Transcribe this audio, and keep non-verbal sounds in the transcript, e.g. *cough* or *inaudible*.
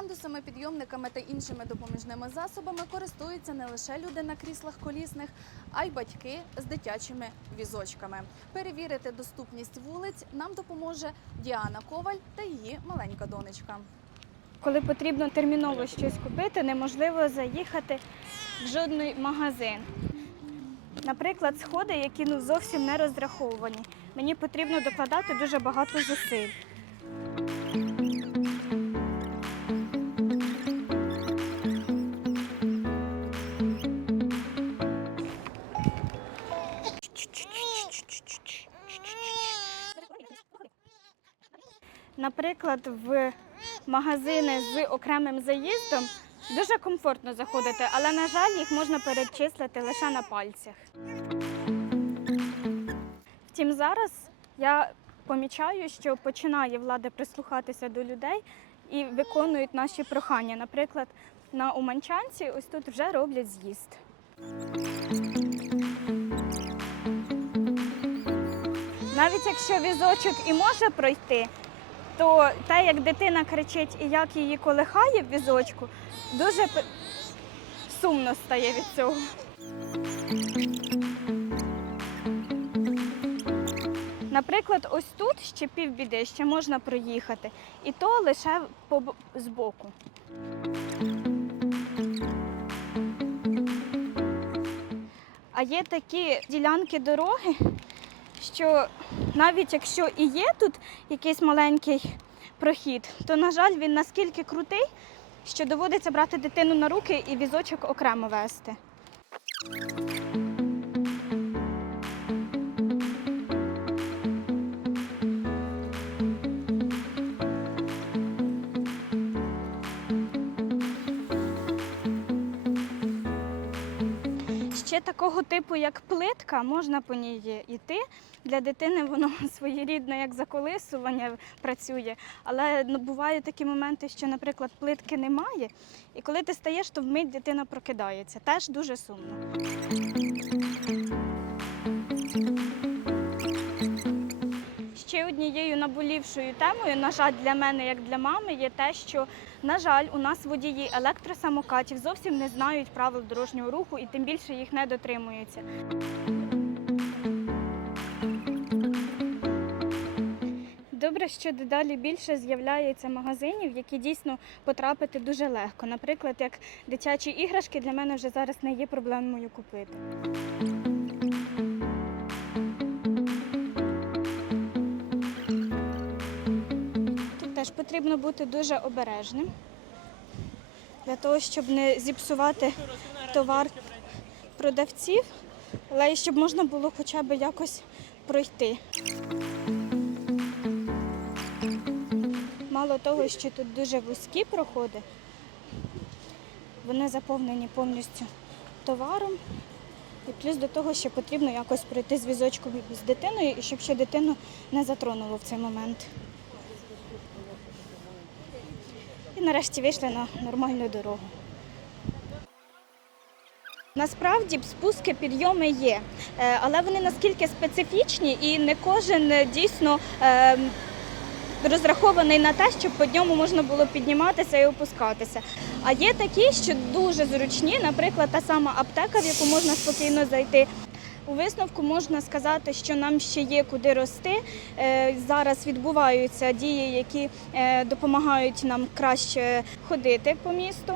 Пандусами, підйомниками та іншими допоміжними засобами користуються не лише люди на кріслах колісних, а й батьки з дитячими візочками. Перевірити доступність вулиць нам допоможе Діана Коваль та її маленька донечка. Коли потрібно терміново щось купити, неможливо заїхати в жодний магазин. Наприклад, сходи, які ну, зовсім не розраховані. Мені потрібно докладати дуже багато зусиль. Наприклад, в магазини з окремим заїздом дуже комфортно заходити, але, на жаль, їх можна перечислити лише на пальцях. Втім, зараз я помічаю, що починає влада прислухатися до людей і виконують наші прохання. Наприклад, на Уманчанці ось тут вже роблять з'їзд. Навіть якщо візочок і може пройти, то те, як дитина кричить і як її колихає в візочку, дуже сумно стає від цього. Наприклад, ось тут ще півбіди, ще можна проїхати, і то лише збоку. А є такі ділянки дороги, що навіть якщо і є тут якийсь маленький прохід, то, на жаль, він наскільки крутий, що доводиться брати дитину на руки і візочок окремо вести. Ще такого типу, як плитка, можна по ній йти. Для дитини воно *laughs* своєрідне, як заколисування працює. Але ну, бувають такі моменти, що, наприклад, плитки немає, і коли ти стаєш, то вмить дитина прокидається. Теж дуже сумно. Ще однією наболівшою темою, на жаль, для мене, як для мами, є те, що, на жаль, у нас водії електросамокатів зовсім не знають правил дорожнього руху і тим більше їх не дотримуються. Добре, що дедалі більше з'являється магазинів, які дійсно потрапити дуже легко. Наприклад, як дитячі іграшки для мене вже зараз не є проблемою купити. Теж потрібно бути дуже обережним для того, щоб не зіпсувати товар продавців, але й щоб можна було хоча б якось пройти. Мало того, що тут дуже вузькі проходи, вони заповнені повністю товаром. І плюс до того, що потрібно якось пройти з візочком з дитиною, і щоб ще дитину не затронуло в цей момент. І нарешті вийшли на нормальну дорогу. Насправді спуски, підйоми є, е, але вони наскільки специфічні і не кожен е, дійсно е, розрахований на те, щоб по ньому можна було підніматися і опускатися. А є такі, що дуже зручні, наприклад, та сама аптека, в яку можна спокійно зайти. У висновку можна сказати, що нам ще є куди рости. Е, Зараз відбуваються дії, які е, допомагають нам краще ходити по місту.